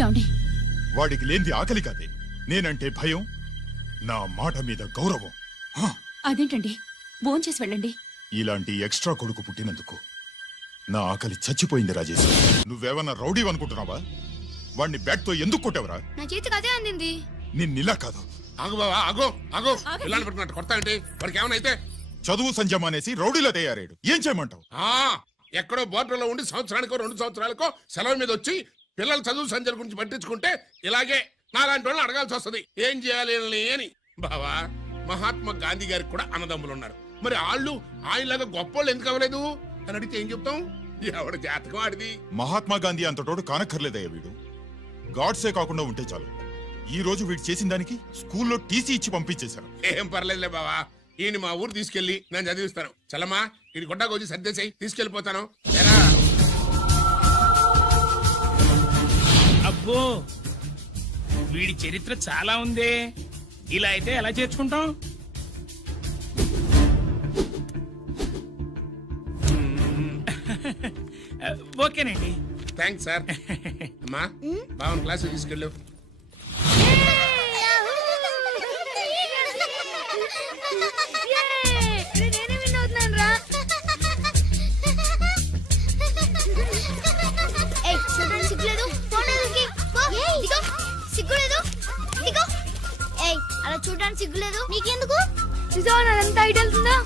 ఏమండి? వాడికి లేనిది ఆకలి కాదే, నేనంటే భయం, నా మాట మీద గౌరవం. అదేంటండి, భోంచేసి వెళ్ళండి. ఇలాంటి ఎక్స్ట్రా కొడుకు పుట్టినందుకు నా ఆకలి చచ్చిపోయింది రాజేష్. నువ్వేమన్నా రౌడీ అనుకుంటున్నావా? వాడిని బ్యాట్ తో ఎందుకు కొట్టావరా? నా చేతికి అదే అందింది. నిన్నిలా కాదు. ఆగు బావా, ఆగు ఆగు. పిల్లలు పెట్టుకున్నట్టు కొడతా అంటే వాడికి ఏమనైతే చదువు సంజమానేసి రౌడీలో తయారాడు. ఏం చేయమంటావు? ఎక్కడో బోర్డులో ఉండి సంవత్సరానికో 2 సంవత్సరాలకో సెలవు మీద వచ్చి పిల్లల చదువు సంజల గురించి పట్టించుకుంటే ఇలాగే నాలాంటి వాళ్ళని అడగాల్సి వస్తుంది. ఏం చేయాలి అని. బావా, మహాత్మా గాంధీ గారికి కూడా అన్నదమ్ములు ఉన్నారు. మరి వాళ్ళు ఆయనలాగా గొప్పోళ్ళు ఎందుకు అవ్వలేదు అని అడిగితే ఏం చెప్తాం? ఎవడు జాతకం ఆడిది. మహాత్మా గాంధీ అంతటోడు కానక్కర్లేదయ్యా వీడు. గాడ్సే కాకుండా ఉంటే చాలు. ఈ రోజు వీడు చేసిన దానికి స్కూల్లో టీసీ ఇచ్చి పంపించేశారు. ఏం పర్లేదులే బావా, ఈయన మా ఊరు తీసుకెళ్లి నేను చదివిస్తాను. చలమా, ఇది గుడ్డకొచ్చి సర్దేశాయి, తీసుకెళ్లిపోతాను. అబ్బో, వీడి చరిత్ర చాలా ఉందే. ఇలా అయితే ఎలా చేర్చుకుంటాం? ఓకేనండి. Thanks sir. అమ్మా, బావన్ క్లాస్ తీసుకెళ్ళు. అలా చూడడానికి సిగ్గులేదు నీకెందుకు? ఎంత ఐడియల్ ఉందా?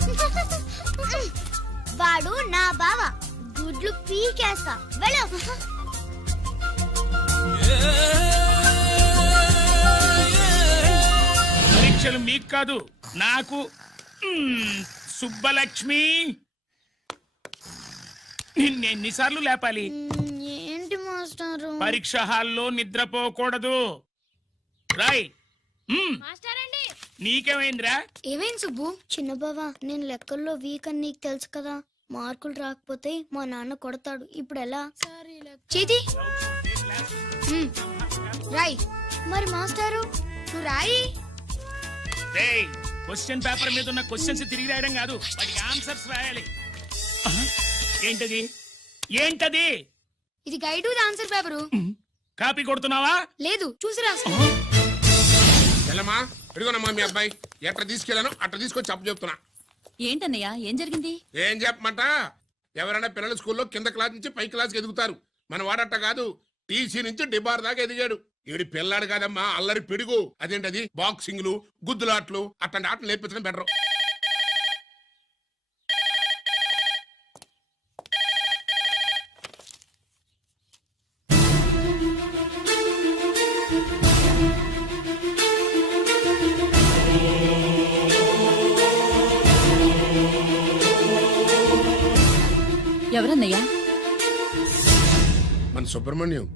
వాడు నా బావ, గుడ్లు పీకేస్తా. వెళ్ళు. పరీక్షలు మీకు కాదు, నాకు. సుబ్బలక్ష్మి, నిన్నెన్నిసార్లు లేపాలి? ఏంటి మాస్టారు? పరీక్ష హాల్లో నిద్రపోకూడదు. రాయ్. నీకేమైందిరా? ఏమైంది సుబ్బు? చిన్న బావా, నేను లెక్కల్లో వీక్ అని నీకు తెలుసు కదా. మార్కులు రాకపోతే మా నాన్న కొడతాడు. ఇప్పుడు ఎలా? చేతి రాయ్. మరి మాస్టారు నువ్వు రాయి. క్వశ్చన్ పేపర్ మీద ఉన్న క్వశ్చన్స్ తిరిగి రాయడం కాదు, వాటికి ఆన్సర్స్ రాయాలి. ఏంటది? ఏంటది? ఇది గైడ్ ఆన్సర్ పేపరు. కాపీ కొడుతున్నావా? లేదు, చూసి రాసు. వెళ్ళమ్మా, ఎడుగునమ్మా మీ అబ్బాయి. ఎట్లా తీసుకెళ్ళాను అట్లా తీసుకొచ్చి అప్పు చెప్తున్నా. ఏంటన్నయ్యా, ఏం జరిగింది? ఏం చెప్పమంట? ఎవరైనా పిల్లల స్కూల్లో కింద క్లాస్ నుంచి పై క్లాస్కి ఎదుగుతారు. మన వాడట్ట కాదు, టీసీ నుంచి డిబార్ దాకా ఎదిగాడు. ఈడి పిల్లాడు కాదమ్మా, అల్లరి పిడుగు. అదేంటది, బాక్సింగ్లు, గుద్దులాట్లు, అట్లాంటి ఆటలు నేర్పించడం బెటర్. ఎవరన్నయ్యా? మన సుబ్రహ్మణ్యం.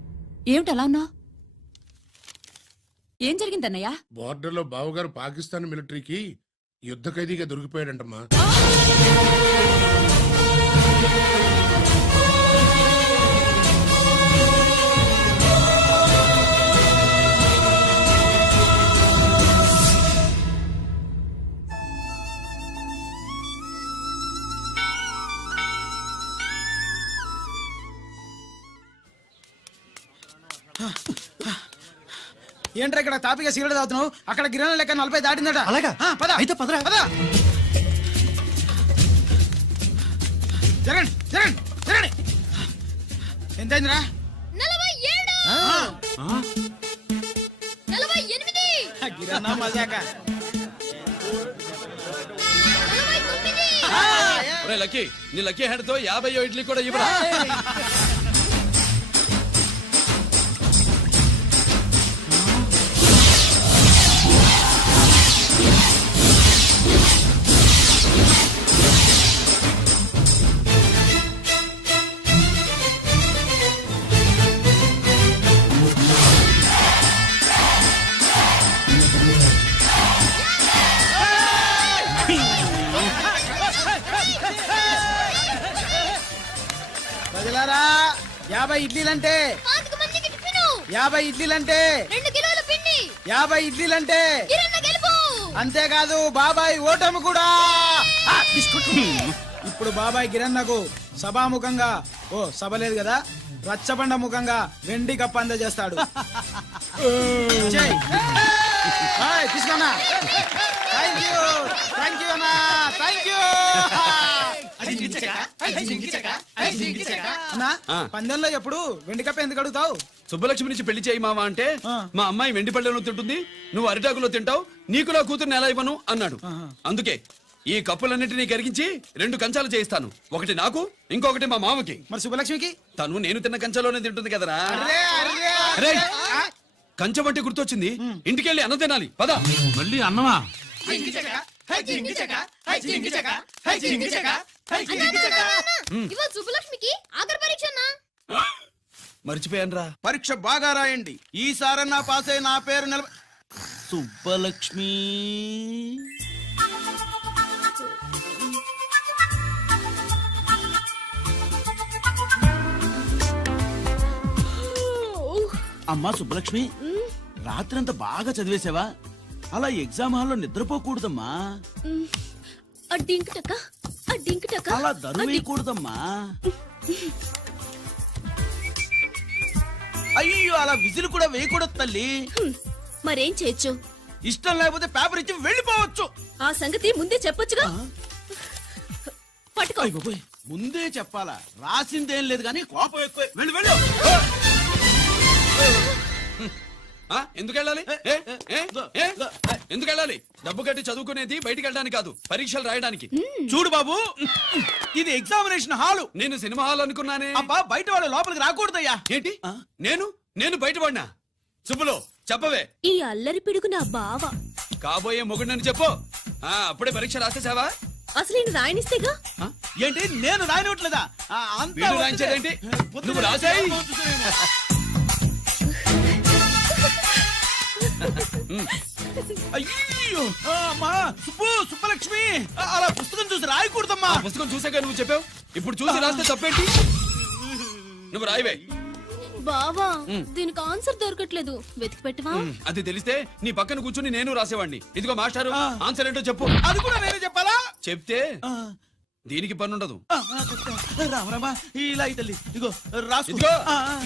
ఏమిటలా ఉన్నావు? ఏం జరిగిందన్నయ్యా? బోర్డర్లో బావగారు పాకిస్తాన్ మిలిటరీకి యుద్ధ ఖైదీగా దొరికిపోయాడంటమ్మా. ఏంట్రా ఇక్కడ తాపిగా సిగరెట్ తాగుతున్నావు? అక్కడ గిరణం లెక్క 40 దాటిందట. అలాగా? పద అయితే పదరా. పద. జరగండి జరగండి జరగండి. ఎంతైందిరా? 47. గిరణం మజాక. లక్కీ, నీ లక్కీ హెడ్ తో 50 ఇడ్లీ కూడా ఇవ్వరా? ప్రజలారా, 50 ఇడ్లీలంటే 50 ఇడ్లీలంటే 2 కిలోల పిండి. 50 ఇడ్లీలంటే అంతేకాదు బాబాయ్ ఓటమి కూడా. ఇప్పుడు బాబాయ్ గిరన్నకు సభాముఖంగా ఓ సభ లేదు కదా రచ్చబండ ముఖంగా వెండి కప్ప అందజేస్తాడు చెయ్. హాయ్, తీసుకోనా థ్యాంక్ యూ అన్నా థ్యాంక్ యూ అన్నా పందెంలో ఎప్పుడు వెండి కప్ప ఎందుకు అడుగుతావు? సుబ్బలక్ష్మి నుంచి పెళ్లి చేయి మావా అంటే ఆ. మా అమ్మాయి వెండి పళ్ళెంలో తింటుంది, నువ్వు అరిటాకులో తింటావు, నీకు నా కూతుర్ని ఎలా ఇవ్వను అన్నాడు. అందుకే ఈ కప్పులన్నిటినీ కరిగించి 2 కంచాలు చేయిస్తాను. ఒకటి నాకు, ఇంకొకటి మా మామకి. మరి శుభలక్ష్మికి? తను నేను తిన్న కంచంలోనే తింటుంది కదరా. అరే, కంచం అంటే గుర్తొచ్చింది, ఇంటికెళ్ళి అన్నం తినాలి పద. మళ్ళీ అన్నమా? ఇవాళ సుబ్బలక్ష్మికి ఆఖరి పరీక్ష అన్నా. మర్చిపోయానురా. పరీక్ష బాగా రాయండి, ఈసారన్నా పాస్ అయి నా పేరు సుబ్బలక్ష్మి. అమ్మా సుబ్బలక్ష్మి, రాత్రంతా బాగా చదివేశావా? అలా ఎగ్జామ్ హాల్లో నిద్రపోకూడదమ్మా. అలా దరువేయకూడదమ్మా. అయ్యో, అలా విజిల్ కూడా వేయకూడదు తల్లి. మరేం చేయొచ్చు? ఇష్టం లేకపోతే పేపర్ ఇచ్చి వెళ్ళిపోవచ్చు. ఆ సంగతి ముందే చెప్పొచ్చుగా. పట్టుకో. అయ్ బాబోయ్, ముందే చెప్పాలా? రాసిందేం లేదు కానీ కోపం ఎక్కువ. వెళ్ళు వెళ్ళు. ఎందుకు వెళ్ళాలి? ఎందుకు వెళ్ళాలి? డబ్బు కట్టి చదువుకునేది బయటికి వెళ్ళడానికి కాదు, పరీక్షలు రాయడానికి. చూడు బాబు, ఇది ఎగ్జామినేషన్ హాలు. నేను సినిమా హాల్ అనుకున్నానే. అబ్బా, బయట వాళ్ళు లోపలికి రాకూడదయ్యా. ఏంటి? నేను బయటపడినా? సుబ్బులు చెప్పవే. ఈ అల్లరి పిడుగు నా బావ. కాబోయే మొగుడిని చెప్పు. అప్పుడే పరీక్ష రాసేసావా? అసలు నేను రాయనిస్తేగా. ఏంటి, నేను రాయనట్లేదా? అంతా వీడు రాయించేదేంటి? నువ్వు రాసేయ్. అయ్యో, అమ్మా సుబ్బలక్ష్మి, అలా పుస్తకం చూసి రాయకూడదమ్మా. ఆ పుస్తకం చూసాక నువ్వు చెప్పావు, ఇప్పుడు చూసి రాస్తే తప్పేంటి? నువ్వు రాయవే. బావా, దీనికి ఆన్సర్ దొరకట్లేదు, వెతికి పెట్టవా? అది తెలిస్తే నీ పక్కన కూర్చుని నేను రాసేవాడిని. ఇదిగో మాస్టారు, ఆన్సర్ ఏంటో చెప్పు. అది కూడా నేనే చెప్పాలా? చెప్తే దీనికి పని ఉండదు. రామరామా, ఇలా తల్లి ఇదిగో రాసు. ఇదిగో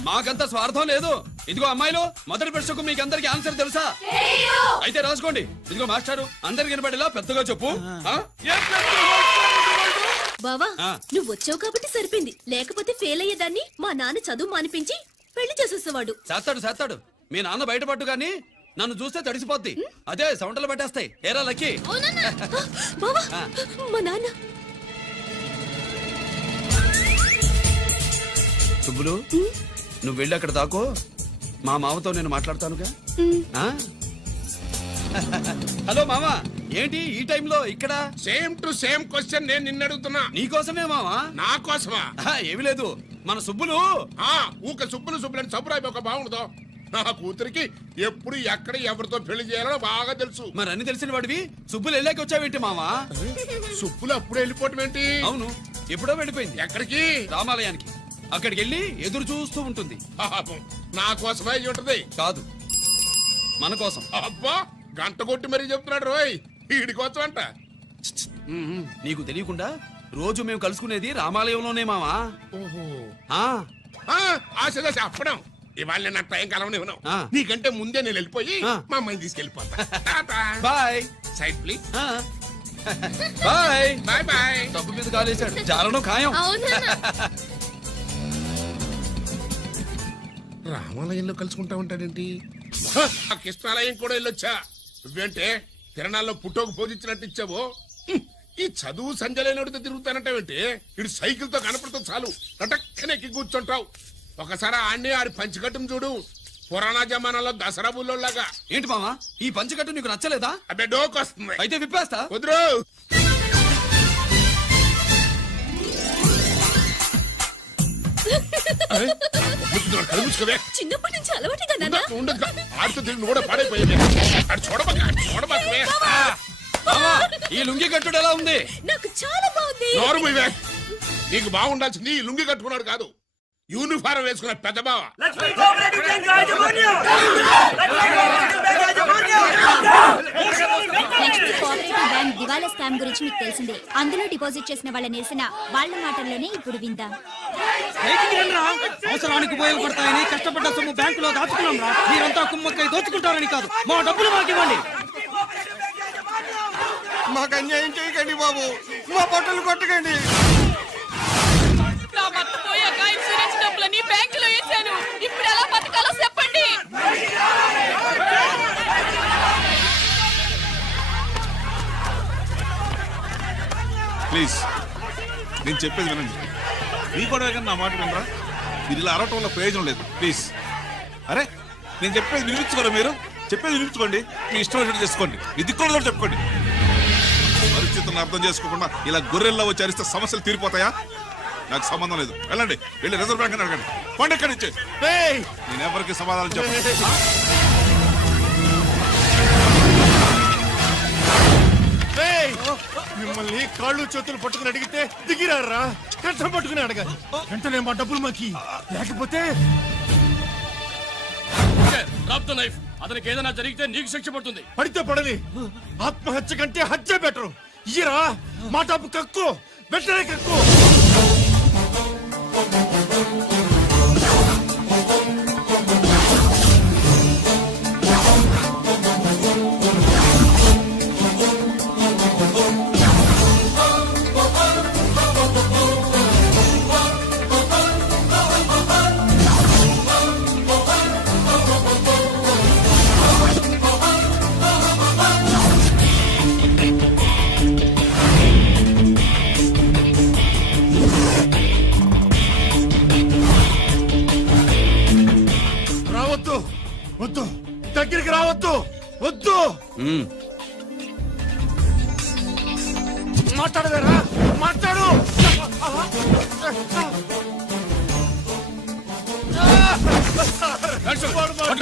మాకంత స్వార్థం లేదు. ఇదిగో అమ్మాయిలు, మొదటి ప్రశ్నకు మీకు అందరికి ఆన్సర్ తెలుసా? అయితే రాసుకోండి. ఇదిగో మాస్టారు, అందరికి వినపడేలా పెద్దగా చెప్పు. బావా, నువ్వు వచ్చావు కాబట్టి సరిపోయింది, లేకపోతే ఫెయిల్ అయ్యేదాన్ని. మా నాన్న చదువు మానిపించి పెళ్లి చేసేసేవాడు. చేస్తాడు. మీ నాన్న బయటపట్టు గాని నన్ను చూస్తే తడిసిపోద్ది. అదే సౌంటలు పట్టేస్తాయి. ఏరా లక్కీ. బావా, మా నాన్న. సుబ్బులు, నువ్వు వెళ్ళి అక్కడ దాకో, మా మామతో నేను మాట్లాడతానుగా. హలో మామ, ఏంటి ఈ టైంలో ఇక్కడ? సేమ్ టు సేమ్ క్వశ్చన్ నేను నిన్ను అడుగుతున్నా. నీకోసమే మామా. నా కోసమా? ఏమి లేదు, మన సుబ్బులు ఊక సుబ్బులని సబ్బురాయి ఒక బాగుండదు. నా కూతురికి ఎప్పుడు ఎక్కడ ఎవరితో పెళ్లి చేయాలో బాగా తెలుసు. మరి అన్ని తెలిసిన వాడివి సుబ్బులు వెళ్ళాక వచ్చావేంటి మామా? సుబ్బులు అప్పుడు వెళ్ళిపోవటం ఏంటి? అవును, ఎప్పుడో వెళ్ళిపోయింది. ఎక్కడికి? రామాలయానికి. అక్కడికి వెళ్ళి ఎదురు చూస్తూ ఉంటుంది. పాపం, నా కోసమే అయి ఉంటది. కాదు, మన కోసం. అబ్బా, గంట కొట్టి మరీ చెప్తున్నాడు రోయ్, వీడి కోసం అంట. నీకు తెలియకుండా రోజు మేము కలుసుకునేది రామాలయంలోనే మావా. ఆశ చెప్పడం. ఇవాళ నేను నాకు టైం కలవనివ్వను. నీకంటే ముందే నేను వెళ్ళిపోయి మా అమ్మాయిని తీసుకెళ్ళిపోతా. Bye. Side please. Bye bye bye. డబ్బు మీద కాలేశాడు, జాలడం ఖాయం. రామాలయంలో కలుసుకుంటా ఉంటాడేంటి? ఆ కృష్ణాలయం కూడా వెళ్ళొచ్చా? నువ్వేంటే తిరణాల్లో పుట్టోకు పూజించినట్టు ఇచ్చావు. ఈ చదువు సంజలైనడితో తిరుగుతానంటావేంటి? ఇటు సైకిల్ తో కనపడతా చాలు నటక్కనెక్కి కూర్చుంటావు. ఒకసారి ఆడిని ఆడి పంచికట్టును చూడు, పురాణ జమానాలో దసరా బుల్లోలాగా. ఏంటి మామా, ఈ పంచకట్టు నీకు నచ్చలేదా? అబ్బే, డోకు వస్తుంది. అయితే విప్పేస్తా. కుదురు. చిన్నప్పటి నుంచి అలవాటుగా నాన్న. ఉండదు, ఆడితో తిరిగి కూడా పాడైపోయింది. అటు చూడబాకవే. మామా, ఈ లుంగి కట్టుడు ఎలా ఉంది? నాకు చాలా బాగుంది. నోరు మూయవే. నీకు బాగుండాల్సింది ఈ లుంగి కట్టుకున్నాడు కాదు, యూనిఫారం వేసుకున్న పెద్ద బావ. నెక్స్ట్ కోఆపరేటివ్ బ్యాంక్ దివాలా స్కామ్ గురించి మీకు తెలిసిందే. అందులో డిపాజిట్ చేసిన వాళ్ళ నిరసన వాళ్ళ మాటల్లోనే ఇప్పుడు విందాం. బయటికి రండి రా. అవసరానికి ఉపయోగపడతాయని కష్టపడ్డ సొమ్ము బ్యాంకులో దాచుకున్నాం రా. మీరంతా కుమ్మక్కై దోచుకుంటారని కాదు, మా డబ్బులు మాకు ఇవ్వండి. మాకు అన్యాయం చేయకండి బాబు, మా బట్టలు కొట్టకండి. నా భర్త పోయాక ఇన్సూరెన్స్ డబ్బులని బ్యాంకులో వేశాను. ఇప్పుడు ఎలా బతకాలో చెప్పండి. ప్లీజ్ నేను చెప్పేది వినండి. మీ కూడా నా మాట వినరా? మీరు ఇలా అరవటం వల్ల ప్రయోజనం లేదు. ప్లీజ్ అరే నేను చెప్పేది వినిపించుకోరా? మీరు చెప్పేది వినిపించుకోండి, మీ ఇష్టం వచ్చినట్టు చేసుకోండి, మీ దిక్కులో చెప్పుకోండి. పరిస్థితులను అర్థం చేసుకోకుండా ఇలా గొర్రెల్లో వచ్చి అరిస్తే సమస్యలు తీరిపోతాయా? నాకు సంబంధం లేదు. వెళ్ళండి, వెళ్ళి రిజర్వ్ బ్యాంక్ అని అడగండి. పండి ఎక్కడి నుంచి. నేను ఎవరికి సమాధానం చెప్పను. మిమ్మల్ని కాళ్ళు చేతులు పట్టుకుని అడిగితే దిగిరారా? కష్టం పట్టుకుని అడగాలి. వెంటనే మా డబ్బులు మాకి, లేకపోతే నైఫ్. అతనికి ఏదైనా జరిగితే నీకు శిక్ష పడుతుంది. పడితే పడని, ఆత్మహత్య కంటే హత్య బెటరు. ఇయ్యరా మా డబ్బు, కక్కు, వెంటనే కక్కు. రావద్దు, వద్దు, దగ్గరికి రావద్దు, వద్దు. మాట్లాడవేరా? మాట్లాడు.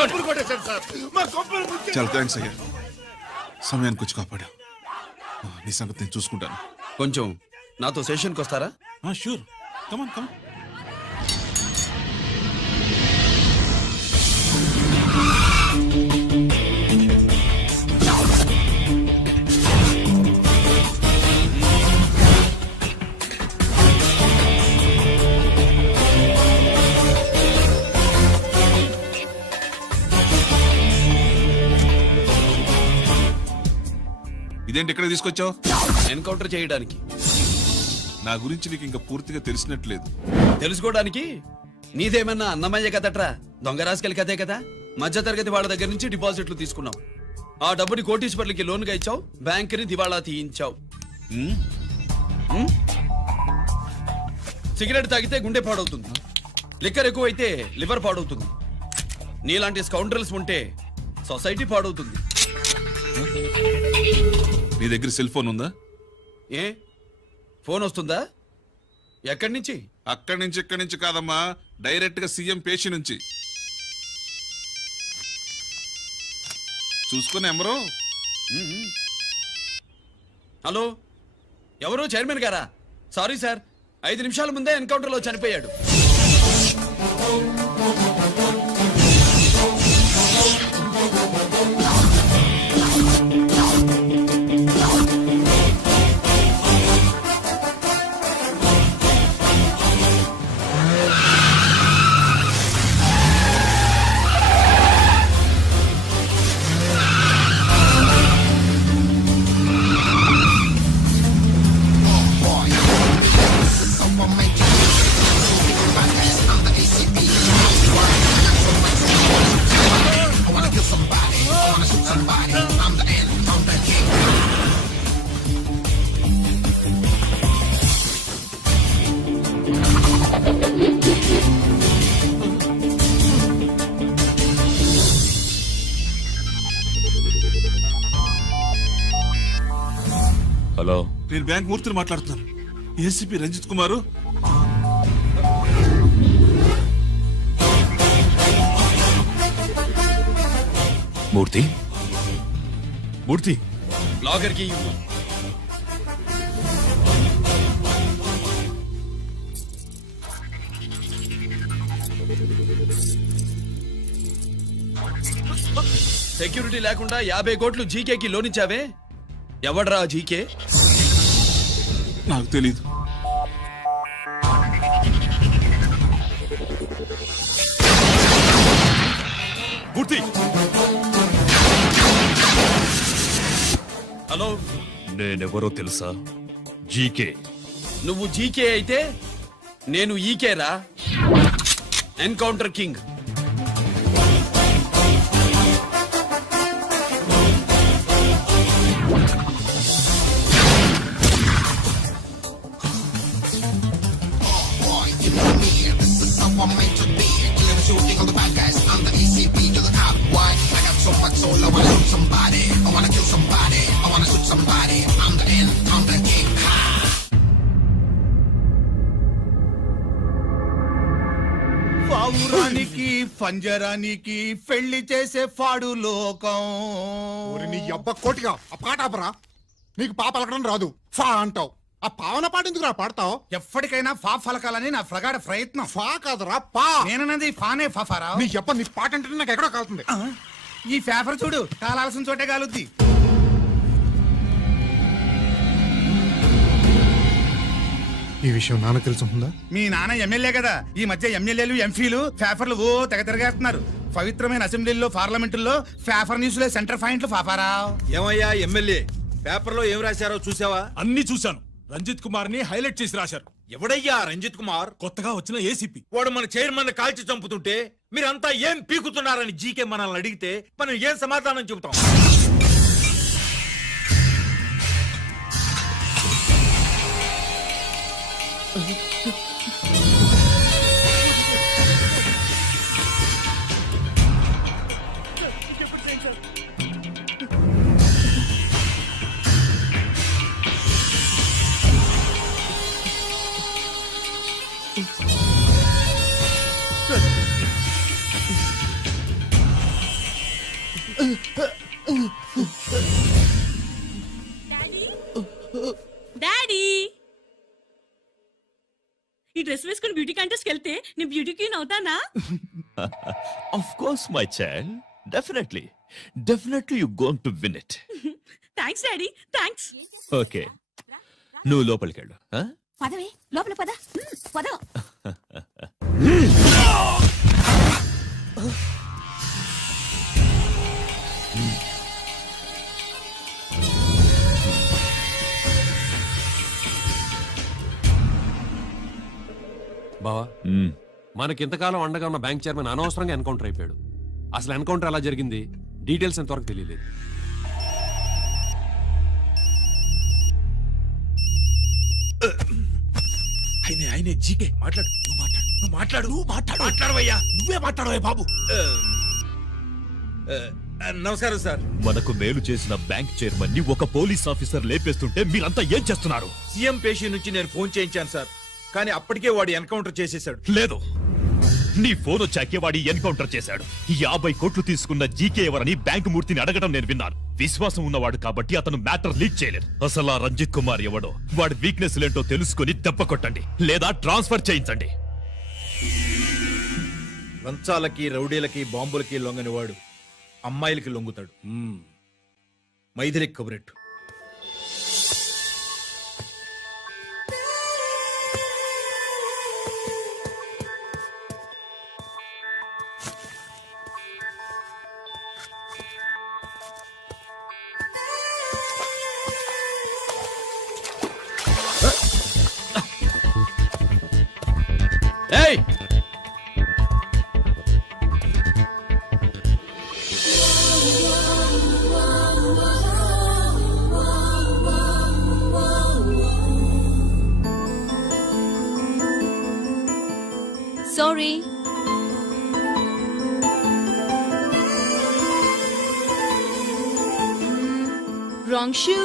డబ్బులు కొట్టేశాడు సార్, మా కొంపలు ముంచె- చాలా థ్యాంక్స్ అయ్యా, సమయానికి వచ్చి కాపాడా. నీ సంగతి నేను చూసుకుంటాను. కొంచెం నాతో సెషన్కి వస్తారా? షూర్, కమాన్ కమాన్. ఇదేంటి ఇక్కడ తీసుకొచ్చావు? ఎన్కౌంటర్ చేయడానికి. నా గురించి నీకు ఇంకా పూర్తిగా తెలిసినట్లేదు. తెలుసుకోవడానికి నీదేమన్నా అన్నమయ్య కదట్రా, దొంగ రాసుకెళ్ళి కదే కదా. మధ్య తరగతి వాళ్ళ దగ్గర నుంచి డిపాజిట్లు తీసుకున్నావు. ఆ డబ్బుని కోటీశ్వర్లకి లోన్గా ఇచ్చావు, బ్యాంకుని దివాళా తీయించావు. సిగరెట్ తాగితే గుండె పాడవుతుంది, లిక్కర్ ఎక్కువైతే లివర్ పాడవుతుంది. నీలాంటి స్కౌండ్రల్స్ ఉంటే సొసైటీ పాడవుతుంది. నీ దగ్గర సెల్ ఫోన్ ఉందా? ఏ ఫోన్ వస్తుందా? ఎక్కడి నుంచి? అక్కడి నుంచి ఇక్కడి నుంచి కాదమ్మా, డైరెక్ట్ గా సీఎం పేషి నుంచి. చూసుకుని ఎవరు? హలో, ఎవరు? చైర్మన్ గారా? సారీ సార్, 5 నిమిషాల ముందే ఎన్కౌంటర్లో చనిపోయాడు. హలో, నేను బ్యాంక్ మూర్తిని మాట్లాడుతున్నాను. ఏసీపీ రంజిత్ కుమారు. మూర్తి, మూర్తి, లాగర్కి సెక్యూరిటీ లేకుండా 50 కోట్లు జీకేకి లోన్ ఇచ్చావే, ఎవడ్రా జీకే? నాకు తెలీదు. మూర్తి, హలో, నేనెవరో తెలుసా? జీకే. నువ్వు జీకే అయితే నేను ఈకేరా, ఎన్కౌంటర్ కింగ్. పావురానికి పంజరానికి పెళ్లి చేసే ఫాడు లోకం. నీ అబ్బ కోటిగా ఆ పాట ఆపరా. నీకు పా పలకడం రాదు, ఫా అంటావు. ఆ పావన పాట ఎందుకు రా పాడతావు? ఎప్పటికైనా ఫా ఫలకాలని నా ప్రగాఢ ప్రయత్నం. ఫా కాదురా పా. నేనన్నది ఫానే ఫారా. నీ అబ్బ నీ పాట అంటే నాకు ఎక్కడో కాలుతుంది. ఈ పేపర్ చూడు, కాలాల్సిన చోటే కాలుద్ది. ఈ విషయం నాన్న తెలుసుందా? మీ నాన్న ఎమ్మెల్యే కదా, ఈ మధ్య ఎమ్మెల్యేలు ఎంపీలు పేపర్లు ఓ తెగ తిరగేస్తున్నారు. పవిత్రమైన అసెంబ్లీలో పార్లమెంటుల్లో పేపర్ న్యూస్లో సెంటర్ పాయింట్లు ఫాఫారా. ఏమయ్యా ఎమ్మెల్యే, పేపర్లో ఏం రాశారో చూసావా? అన్ని చూశాను. రంజిత్ కుమార్ ని హైలైట్ చేసి రాశారు. ఎవడయ్యా రంజిత్ కుమార్? కొత్తగా వచ్చిన ఏసీపీ. వాడు మన చైర్మన్ కాల్చి చంపుతుంటే మీరంతా ఏం పీకుతున్నారని జీకే మనల్ని అడిగితే మనం ఏం సమాధానం చెబుతాం? డాడీ, ఈ డ్రెస్ వేసుకుని బ్యూటీ కాంటెస్ట్ వెళ్తే నేను బ్యూటీ క్వీన్ అవుతానా? Of course my child, definitely you going to win it. Thanks daddy, thanks. Okay, నువ్వు లోపలికి వెళ్ళు. పదవే లోపల పద. పద. బావా, మనకి ఇంతకాలం అండగా ఉన్న బ్యాంక్ చైర్మన్ అనవసరంగా ఎన్కౌంటర్ అయిపోయాడు. అసలు ఎన్కౌంటర్ ఎలా జరిగింది, డీటెయిల్స్ ఎంతవరకు తెలియలేదు. ఆయనే జీకే. మాట్లాడు, మాట్లాడవయ్యా. నువ్వే మాట్లాడవే బాబు. నమస్కారం సార్. మనకు మేలు చేసిన బ్యాంక్ చైర్మన్ ని ఒక పోలీస్ ఆఫీసర్ లేపేస్తుంటే మీరంతా ఏం చేస్తున్నారు? సీఎం పేషీ నుంచి నేను ఫోన్ చేయించాను సార్, కానీ అప్పటికే వాడు ఎన్కౌంటర్ చేసేశాడు. లేదు, నీ ఫోన్ వచ్చాకే వాడి ఎన్కౌంటర్ చేశాడు. 50 కోట్లు తీసుకున్న జీకే ఎవరని బ్యాంకు మూర్తిని అడగడం నేను విన్నాను. విశ్వాసం ఉన్నవాడు కాబట్టి అతను మ్యాటర్ లీక్ చేయలేదు. అసలు ఆ రంజిత్ కుమార్ ఎవడో, వాడి వీక్నెస్ ఏంటో తెలుసుకుని దెబ్బ కొట్టండి, లేదా ట్రాన్స్ఫర్ చేయించండి. లంచాలకి, రౌడీలకి, బాంబులకి లొంగని వాడు అమ్మాయిలకి లొంగుతాడు. మైథిలికి కబురెట్టు. ఏయ్, సారీ. Wrong shoe.